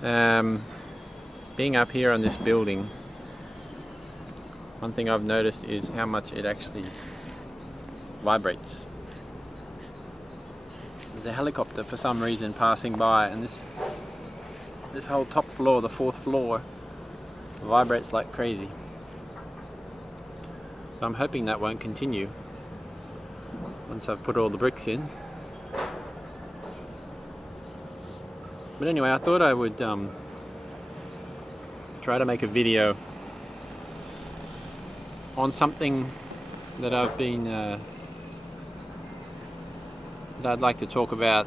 Being up here on this building, one thing I've noticed is how much it actually vibrates. There's a helicopter for some reason passing by, and this whole top floor, the 4th floor, vibrates like crazy. So I'm hoping that won't continue once I've put all the bricks in. But anyway, I thought I would try to make a video on something that I've been that I'd like to talk about.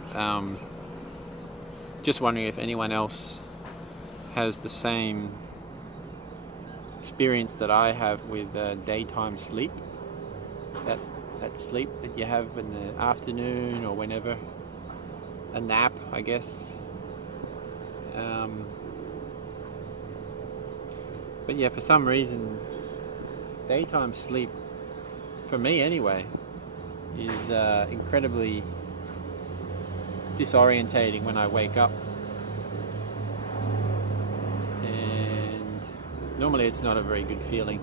Just wondering if anyone else has the same experience that I have with daytime sleep. That sleep that you have in the afternoon or whenever, a nap, I guess. But yeah, for some reason, daytime sleep, for me anyway, is incredibly disorientating when I wake up. And normally it's not a very good feeling.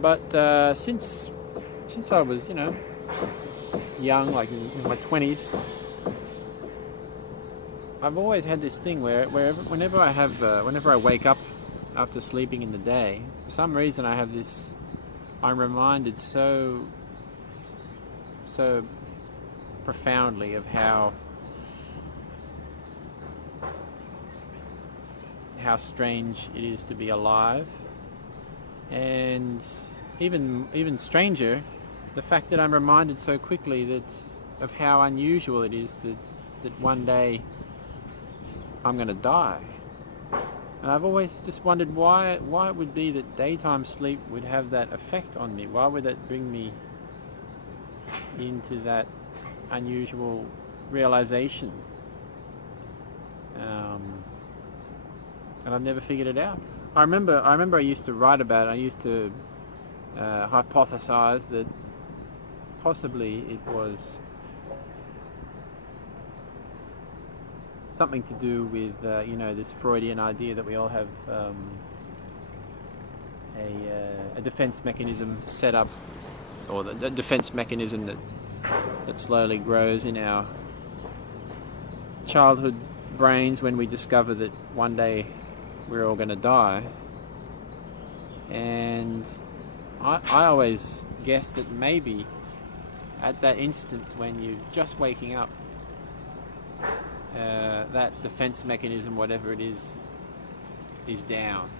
But since I was, young, like in my 20s, I've always had this thing whenever I wake up after sleeping in the day, for some reason I have this, I'm reminded so profoundly of how strange it is to be alive, and even stranger, the fact that I'm reminded so quickly of how unusual it is that one day I'm going to die. And I've always just wondered why it would be that daytime sleep would have that effect on me. Why would that bring me into that unusual realization? And I've never figured it out. I remember I used to write about it. I used to hypothesize that possibly it was something to do with this Freudian idea that we all have a defense mechanism set up, or the defense mechanism that slowly grows in our childhood brains when we discover that one day we're all going to die. And I always guessed that maybe at that instance when you're just waking up, that defense mechanism, whatever it is down,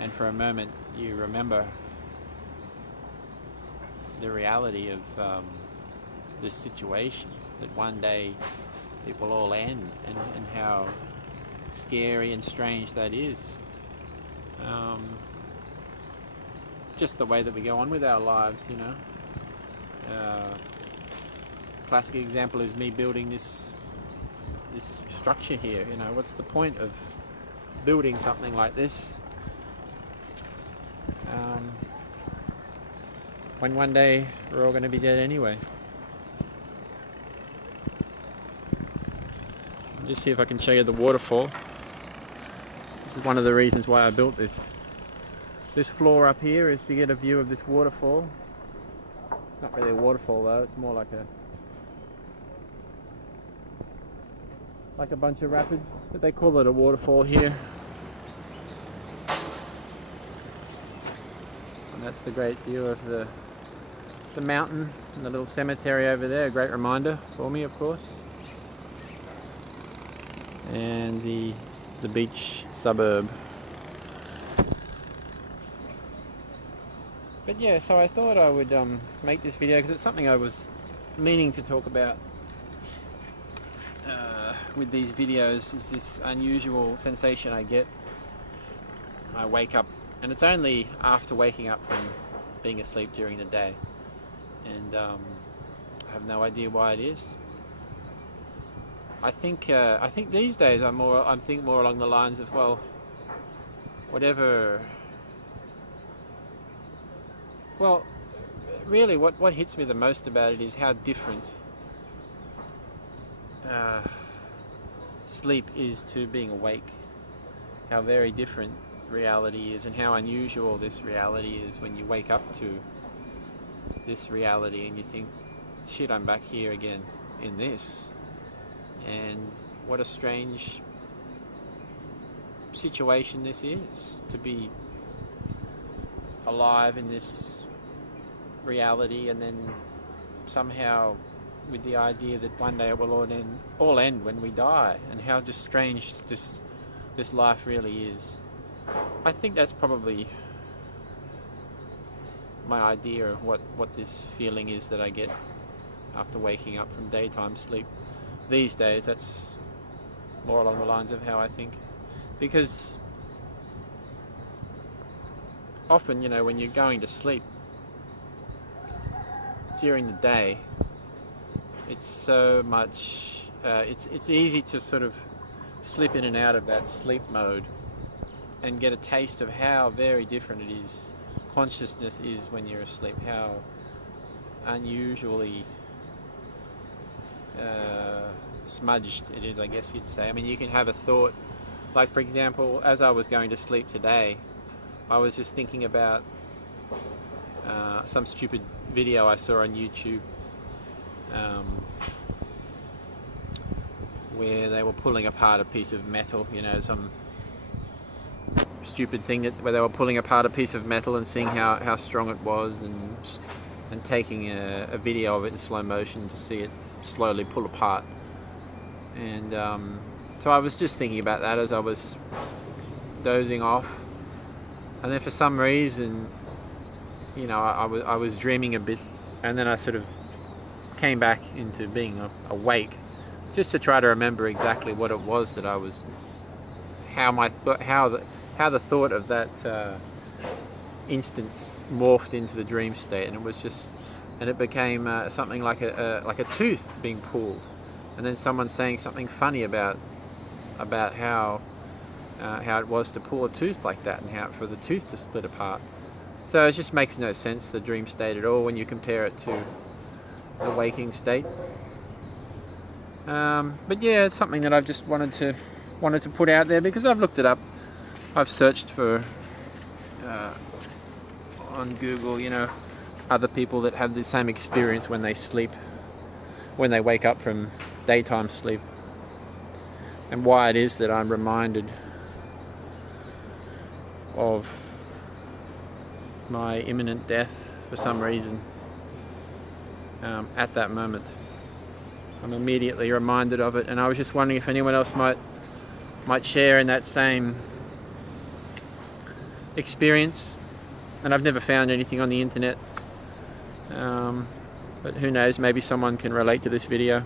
and for a moment you remember the reality of this situation, that one day it will all end, and how scary and strange that is. Just the way that we go on with our lives, classic example is me building this structure here. What's the point of building something like this when one day we're all going to be dead anyway? I'll just see if I can show you the waterfall. This is one of the reasons why I built this floor up here, is to get a view of this waterfall. Not really a waterfall though, it's more like a bunch of rapids, but they call it a waterfall here. And that's the great view of the mountain and the little cemetery over there, a great reminder for me, of course. And the beach suburb. But yeah, so I thought I would make this video because it's something I was meaning to talk about with these videos, is this unusual sensation I get when I wake up, and it's only after waking up from being asleep during the day, and I have no idea why it is. I think these days I'm thinking more along the lines of, well, whatever. Well, really, what hits me the most about it is how different sleep is to being awake, how very different reality is, and how unusual this reality is when you wake up to this reality and you think, shit, I'm back here again in this. And what a strange situation this is, to be alive in this reality, and then somehow with the idea that one day it will all end when we die, and how just strange this life really is. I think that's probably my idea of what this feeling is that I get after waking up from daytime sleep. These days, that's more along the lines of how I think. Because often, you know, when you're going to sleep during the day, it's so much, it's easy to sort of slip in and out of that sleep mode and get a taste of how very different it is, consciousness is when you're asleep, how unusually smudged it is, I guess you'd say. I mean, you can have a thought, like for example, as I was going to sleep today, I was just thinking about some stupid video I saw on YouTube where they were pulling apart a piece of metal, you know, some stupid thing where they were pulling apart a piece of metal and seeing how strong it was, and taking a video of it in slow motion to see it slowly pull apart. And so I was just thinking about that as I was dozing off, and then for some reason, you know, I was dreaming a bit, and then I sort of came back into being awake, just to try to remember exactly what it was that I was, how the thought of that instance morphed into the dream state, and it was just, and it became something like a tooth being pulled, and then someone saying something funny about how it was to pull a tooth like that, and how for the tooth to split apart. So it just makes no sense, the dream state, at all when you compare it to the waking state. But yeah, it's something that I've just wanted to put out there, because I've looked it up. I've searched for on Google, you know, other people that have the same experience when they sleep, when they wake up from daytime sleep, and why it is that I'm reminded of my imminent death for some reason. At that moment, I'm immediately reminded of it, and I was just wondering if anyone else might share in that same experience. And I've never found anything on the internet, but who knows, maybe someone can relate to this video.